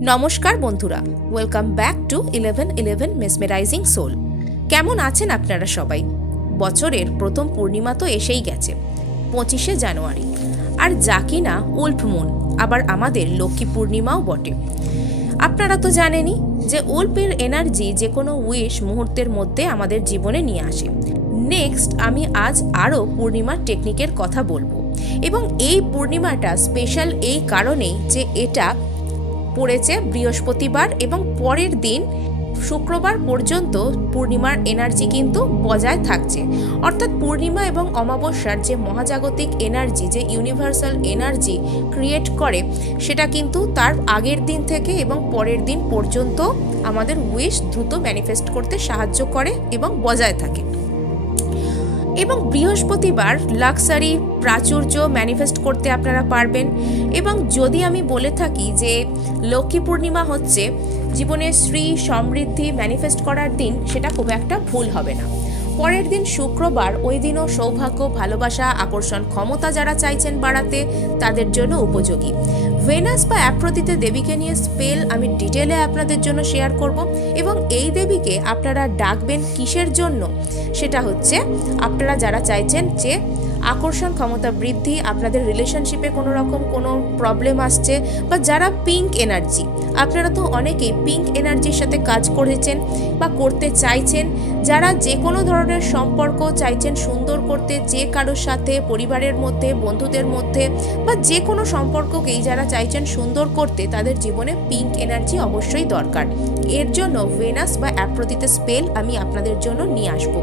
নমস্কার বন্ধুরা, welcome back to 1111 mesmerising soul. কেমন আছেন আপনারা সবাই? বছরের প্রথম পূর্ণিমা তো এসেই গেছে, 25শে জানুয়ারি, আর যা কিনা উল্ফ মুন, আবার আমাদের লক্ষ্মী পূর্ণিমাও বটে। আপনারা তো জানেনই যে উল্ফের এনার্জি যে কোনো উইশ মুহূর্তের মধ্যে আমাদের জীবনে নিয়ে আসে। নেক্সট আমি আজ আরও পূর্ণিমার টেকনিকের কথা বলবো, এবং এই পূর্ণিমাটা স্পেশাল এই কারণেই যে এটা পড়েছে বৃহস্পতিবার এবং পরের দিন শুক্রবার পর্যন্ত পূর্ণিমার এনার্জি কিন্তু বজায় থাকছে। অর্থাৎ পূর্ণিমা এবং অমাবস্যার যে মহাজাগতিক এনার্জি, যে ইউনিভার্সাল এনার্জি ক্রিয়েট করে, সেটা কিন্তু তার আগের দিন থেকে এবং পরের দিন পর্যন্ত আমাদের উইশ দ্রুত ম্যানিফেস্ট করতে সাহায্য করে এবং বজায় থাকে। এবং বৃহস্পতিবার লাক্সারি প্রাচুর্য ম্যানিফেস্ট করতে আপনারা পারবেন। এবং যদি আমি বলে থাকি যে লক্ষ্মী পূর্ণিমা হচ্ছে জীবনে শ্রী সমৃদ্ধি ম্যানিফেস্ট করার দিন, সেটা খুব একটা ভুল হবে না। পরের দিন শুক্রবার, ওই দিনও সৌভাগ্য, ভালোবাসা, আকর্ষণ ক্ষমতা যারা চাইছেন বাড়াতে, তাদের জন্য উপযোগী। ভেনাস বা অ্যাফ্রোদিতে দেবীকে নিয়ে স্পেল আমি ডিটেলে আপনাদের জন্য শেয়ার করব। এবং এই দেবীকে আপনারা ডাকবেন কিসের জন্য? সেটা হচ্ছে আপনারা যারা চাইছেন যে আকর্ষণ ক্ষমতা বৃদ্ধি, আপনাদের রিলেশনশিপে কোনো রকম কোনো প্রবলেম আসছে, বা যারা পিঙ্ক এনার্জি, আপনারা তো অনেকেই পিঙ্ক এনার্জির সাথে কাজ করেছেন বা করতে চাইছেন, যারা যে কোনো ধরনের সম্পর্ক চাইছেন সুন্দর করতে, যে কারোর সাথে পরিবারের মধ্যে, বন্ধুদের মধ্যে, বা যে কোনো সম্পর্ককেই যারা চাইছেন সুন্দর করতে, তাদের জীবনে পিঙ্ক এনার্জি অবশ্যই দরকার। এর জন্য ভেনাস বা অ্যাফ্রোদিতে স্পেল আমি আপনাদের জন্য নিয়ে আসবো।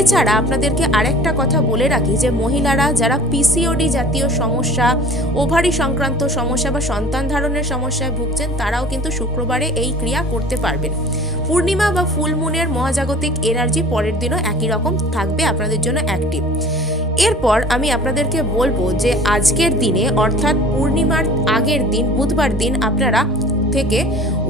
এছাড়া আপনাদেরকে আরেকটা কথা বলে রাখি যে মহিলারা যারা পিসিওডি জাতীয় সমস্যা, ওভারি সংক্রান্ত সমস্যা বা সন্তান ধারণের সমস্যায় ভুগছেন, তারাও কিন্তু শুক্রবারে এই ক্রিয়া করতে পারবেন। পূর্ণিমা বা ফুল মুনের মহাজাগতিক এনার্জি পরের দিনও একই রকম থাকবে আপনাদের জন্য অ্যাক্টিভ। এরপর আমি আপনাদেরকে বলবো যে আজকের দিনে, অর্থাৎ পূর্ণিমার আগের দিন বুধবার দিন, আপনারা থেকে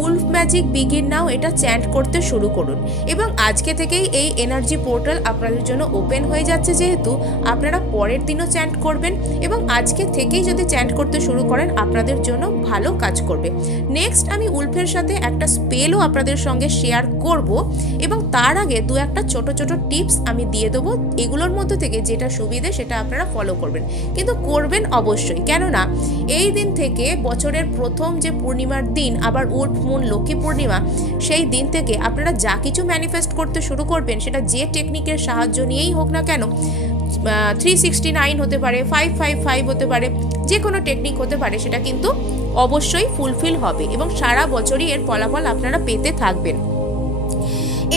উলফ ম্যাজিক বিগিন নাও এটা চ্যান্ট করতে শুরু করুন। এবং আজকে থেকেই এই এনার্জি পোর্টাল আপনাদের জন্য ওপেন হয়ে যাচ্ছে, যেহেতু আপনারা পরের দিনও চ্যান্ট করবেন। এবং আজকে থেকেই যদি চ্যান্ট করতে শুরু করেন, আপনাদের জন্য ভালো কাজ করবে। নেক্সট আমি উলফের সাথে একটা স্পেলও আপনাদের সঙ্গে শেয়ার করব, এবং তার আগে দু একটা ছোট ছোট টিপস আমি দিয়ে দেবো। এগুলোর মধ্যে থেকে যেটা সুবিধে সেটা আপনারা ফলো করবেন, কিন্তু করবেন অবশ্যই। কেননা এই দিন থেকে বছরের প্রথম যে পূর্ণিমার দিন, আবার উলফ মুন লক্ষ্মী পূর্ণিমা, সেই দিন থেকে আপনারা যা কিছু ম্যানিফেস্ট করতে শুরু করবেন, সেটা যে টেকনিকের সাহায্য নিয়েই হোক না কেন, 369 হতে পারে, 555 হতে পারে, যে কোনো টেকনিক হতে পারে, সেটা কিন্তু অবশ্যই ফুলফিল হবে এবং সারা বছরই এর ফলাফল আপনারা পেতে থাকবেন।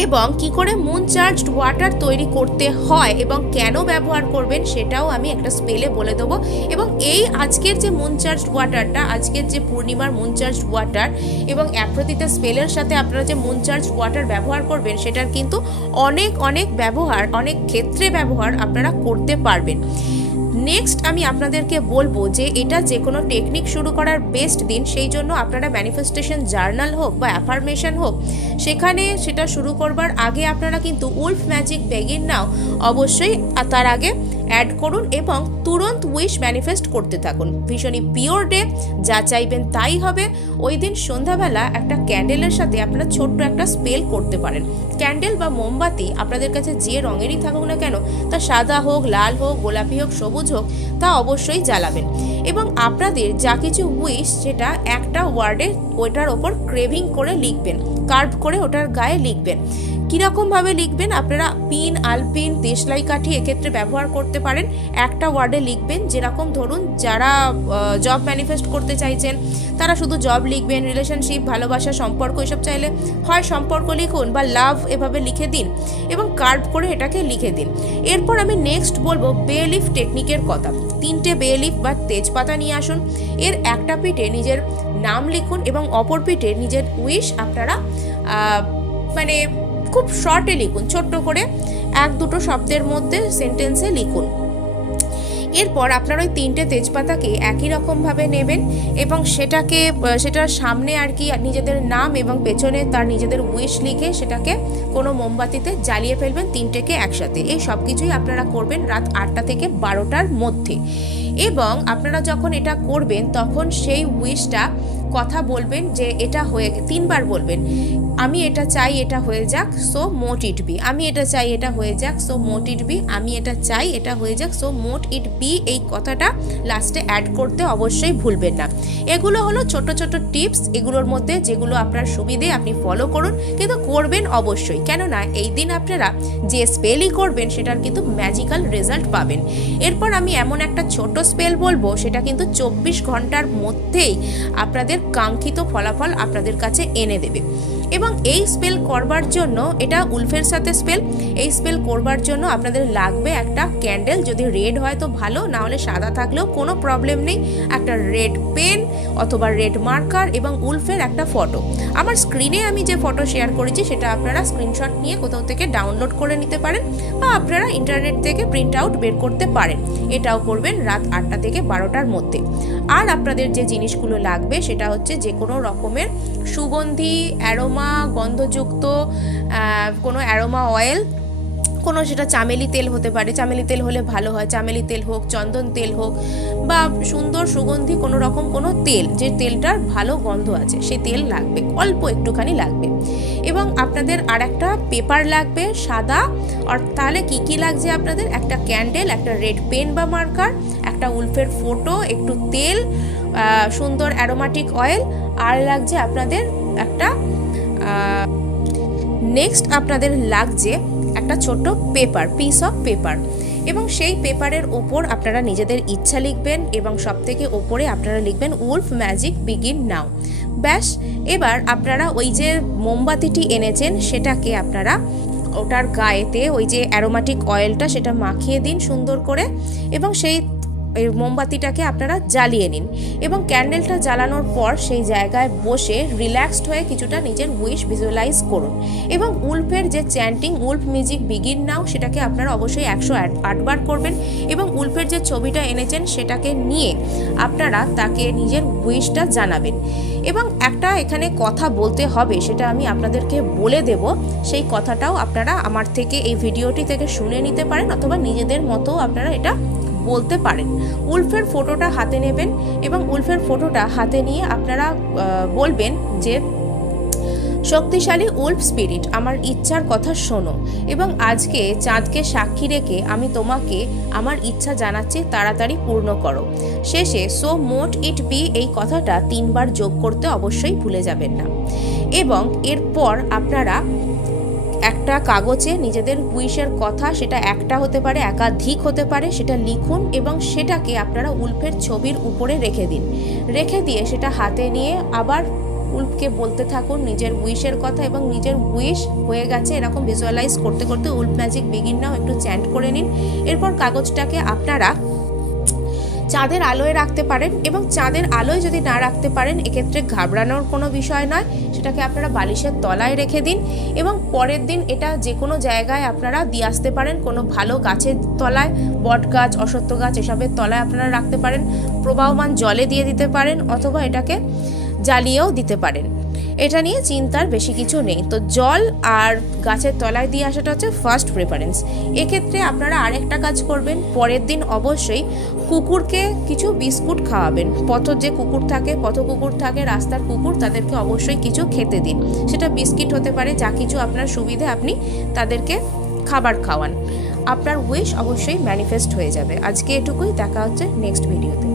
এবং কি করে মুন চার্জড ওয়াটার তৈরি করতে হয় এবং কেন ব্যবহার করবেন, সেটাও আমি একটা স্পেলে বলে দেবো। এবং এই আজকের যে মুন চার্জড ওয়াটারটা, আজকের যে পূর্ণিমার মুন চার্জড ওয়াটার এবং অ্যাফ্রোদিতে স্পেলের সাথে আপনারা যে মুন চার্জড ওয়াটার ব্যবহার করবেন, সেটার কিন্তু অনেক অনেক ব্যবহার, অনেক ক্ষেত্রে ব্যবহার আপনারা করতে পারবেন। নেক্সট আমি আপনাদেরকে বলবো যে এটা যে কোনো টেকনিক শুরু করার বেস্ট দিন, সেই জন্য আপনারা ম্যানিফেস্টেশন জার্নাল হোক বা অ্যাফার্মেশন হোক, সেখানে সেটা শুরু করবার আগে আপনারা কিন্তু উলফ ম্যাজিক বিগিন নাও অবশ্যই তার আগে অ্যাড করুন এবং তুরন্ত উইশ ম্যানিফেস্ট করতে থাকুন। ভীষণই পিওর ডে, যা চাইবেন তাই হবে। ওই দিন সন্ধ্যাবেলা একটা ক্যান্ডেলের সাথে আপনারা ছোট্ট একটা স্পেল করতে পারেন। ক্যান্ডেল বা মোমবাতি আপনাদের কাছে যে রঙেরই থাকুক না কেন, তা সাদা হোক, লাল হোক, গোলাপি হোক, সবুজ হোক, তা অবশ্যই জ্বালাবেন। এবং আপনাদের যা কিছু উইশ, সেটা একটা ওয়ার্ডে ওইটার ওপর ক্রেভিং করে লিখবেন, কার্ভ করে ওটার গায়ে লিখবেন। কীরকমভাবে লিখবেন? আপনারা পিন, আলপিন, দেশলাই কাঠি এক্ষেত্রে ব্যবহার করতে পারেন। একটা ওয়ার্ডে লিখবেন, যেরকম ধরুন যারা জব ম্যানিফেস্ট করতে চাইছেন, তারা শুধু জব লিখবেন। রিলেশনশিপ, ভালোবাসা, সম্পর্ক, এসব চাইলে হয় সম্পর্ক লিখুন বা লাভ, এভাবে লিখে দিন এবং কার্ভ করে এটাকে লিখে দিন। এরপর আমি নেক্সট বলবো বে লিফ টেকনিকের কথা। 3টে বে লিফ বা তেজপাতা নিয়ে আসুন। এর একটা পিঠে নিজের নাম লিখুন এবং অপর পিঠে নিজের উইশ আপনারা মানে খুব শর্টে লিখুন, ছোট্ট করে 1-2 শব্দের মধ্যে সেন্টেন্সে লিখুন। এরপর আপনারা ওই 3টে তেজপাতাকে একই রকমভাবে নেবেন এবং সেটার সামনে আর কি নিজেদের নাম এবং পেছনে তার নিজেদের উইশ লিখে সেটাকে কোনো মোমবাতিতে জ্বালিয়ে ফেলবেন, 3টেকে একসাথে। এই সব কিছুই আপনারা করবেন রাত 8টা থেকে 12টার মধ্যে। এবং আপনারা যখন এটা করবেন, তখন সেই উইশটা কথা বলবেন যে এটা হয়ে 3বার বলবেন, আমি এটা চাই এটা হয়ে যাক, সো মোট ইট বি। আমি এটা চাই এটা হয়ে যাক, সো মোট ইট বি। আমি এটা চাই এটা হয়ে যাক, সো মোট ইট বি। এই কথাটা লাস্টে অ্যাড করতে অবশ্যই ভুলবেন না। এগুলো হলো ছোট ছোট টিপস, এগুলোর মধ্যে যেগুলো আপনার সুবিধে আপনি ফলো করুন, কিন্তু করবেন অবশ্যই, কেননা এই দিন আপনারা যে স্পেলই করবেন সেটার কিন্তু ম্যাজিক্যাল রেজাল্ট পাবেন। এরপর আমি এমন একটা ছোট স্পেল বলবো, সেটা কিন্তু 24 ঘন্টার মধ্যেই আপনাদের কাঙ্ক্ষিত ফলাফল আপনাদের কাছে এনে দেবে। এবং এই স্পেল করবার জন্য, এটা উলফের সাথে স্পেল, এই স্পেল করবার জন্য আপনাদের লাগবে একটা ক্যান্ডেল, যদি রেড হয় তো ভালো, না হলে সাদা থাকলেও কোনো প্রবলেম নেই, একটা রেড পেন অথবা রেড মার্কার এবং উলফের একটা ফটো। আমার স্ক্রিনে আমি যে ফটো শেয়ার করেছি সেটা আপনারা স্ক্রিনশট নিয়ে কোথাও থেকে ডাউনলোড করে নিতে পারেন, বা আপনারা ইন্টারনেট থেকে প্রিন্ট আউট বের করতে পারেন। এটাও করবেন রাত 8টা থেকে 12টার মধ্যে। আর আপনাদের যে জিনিসগুলো লাগবে সেটা হচ্ছে যে কোনো রকমের সুগন্ধি, অ্যারোমা, গন্ধযুক্ত কোনো অ্যারোমা অয়েল, কোনো সেটা চামেলি তেল হতে পারে, চামেলি তেল হলে ভালো হয়, চামেলি তেল হোক, চন্দন তেল হোক, বা সুন্দর সুগন্ধি কোনো রকম কোনো তেল, যে তেলটার ভালো গন্ধ আছে সেই তেল লাগবে, অল্প একটুখানি লাগবে। এবং আপনাদের আর একটা পেপার লাগবে সাদা। আর তাহলে কি কি লাগছে আপনাদের? একটা ক্যান্ডেল, একটা রেড পেন বা মার্কার, একটা উলফের ফটো, একটু তেল, সুন্দর অ্যারোমাটিক অয়েল, আর লাগছে আপনাদের একটা নেক্সট আপনাদের লাগছে একটা ছোট্ট পেপার, পিস অফ পেপার। এবং সেই পেপারের ওপর আপনারা নিজেদের ইচ্ছা লিখবেন, এবং সবথেকে ওপরে আপনারা লিখবেন উলফ ম্যাজিক বিগিন নাও। ব্যাস, এবার আপনারা ওই যে মোমবাতিটি এনেছেন সেটাকে আপনারা ওটার গায়েতে ওই যে অ্যারোমাটিক অয়েলটা সেটা মাখিয়ে দিন সুন্দর করে, এবং সেই মোমবাতিটাকে আপনারা জ্বালিয়ে নিন। এবং ক্যান্ডেলটা জ্বালানোর পর সেই জায়গায় বসে রিল্যাক্সড হয়ে কিছুটা নিজের উইশ ভিজুয়ালাইজ করুন। এবং উলফের যে চ্যান্টিং উলফ মিউজিক বিগিন নাও সেটাকে আপনারা অবশ্যই 108 বার করবেন। এবং উলফের যে ছবিটা এনেছেন সেটাকে নিয়ে আপনারা তাকে নিজের উইশটা জানাবেন। এবং একটা এখানে কথা বলতে হবে, সেটা আমি আপনাদেরকে বলে দেব, সেই কথাটাও আপনারা আমার থেকে এই ভিডিওটি থেকে শুনে নিতে পারেন, অথবা নিজেদের মতো আপনারা এটা বলতে পারেন। উলফের ফটোটা হাতে নেবেন, এবং উলফের ফটোটা হাতে নিয়ে আপনারা বলবেন যে শক্তিশালী উলফ স্পিরিট, আমার ইচ্ছার কথা শোনো, এবং আজকে চাঁদকে সাক্ষী রেখে আমি তোমাকে আমার ইচ্ছা জানাচ্ছি, তাড়াতাড়ি পূর্ণ করো। শেষে সো মোট ইট বি এই কথাটা 3বার যোগ করতে অবশ্যই ভুলে যাবেন না। এবং এরপর আপনারা একটা কাগজে নিজেদের উইশের কথা, সেটা একটা হতে পারে, একাধিক হতে পারে, সেটা লিখুন, এবং সেটাকে আপনারা উলফের ছবির উপরে রেখে দিন। রেখে দিয়ে সেটা হাতে নিয়ে আবার উলফকে বলতে থাকুন নিজের উইশের কথা, এবং নিজের উইশ হয়ে গেছে এরকম ভিজুয়ালাইজ করতে করতে উলফ ম্যাজিক বিগিন নাও একটু চ্যান্ট করে নিন। এরপর কাগজটাকে আপনারা চাঁদের আলোয় রাখতে পারেন, এবং চাঁদের আলোয় যদি না রাখতে পারেন এক্ষেত্রে ঘাবড়ানোর কোনো বিষয় নয়, সেটাকে আপনারা বালিশের তলায় রেখে দিন। এবং পরের দিন এটা যে কোনো জায়গায় আপনারা দিয়ে আসতে পারেন, কোনো ভালো গাছের তলায়, বট গাছ, অশ্বত্থ গাছ, এসবের তলায় আপনারা রাখতে পারেন, প্রবাহমান জলে দিয়ে দিতে পারেন, অথবা এটাকে জ্বালিয়েও দিতে পারেন। এটা নিয়ে চিন্তার বেশি কিছু নেই। তো জল আর গাছের তলায় দিয়ে আসাটা হচ্ছে ফার্স্ট প্রেফারেন্স। এক্ষেত্রে আপনারা আরেকটা কাজ করবেন, পরের দিন অবশ্যই কুকুরকে কিছু বিস্কুট খাওয়াবেন। পথ কুকুর থাকে, রাস্তার কুকুর, তাদেরকে অবশ্যই কিছু খেতে দিন। সেটা বিস্কিট হতে পারে, যা কিছু আপনার সুবিধে আপনি তাদেরকে খাবার খাওয়ান। আপনার উইশ অবশ্যই ম্যানিফেস্ট হয়ে যাবে। আজকে এটুকুই, দেখা হচ্ছে নেক্সট ভিডিওতে।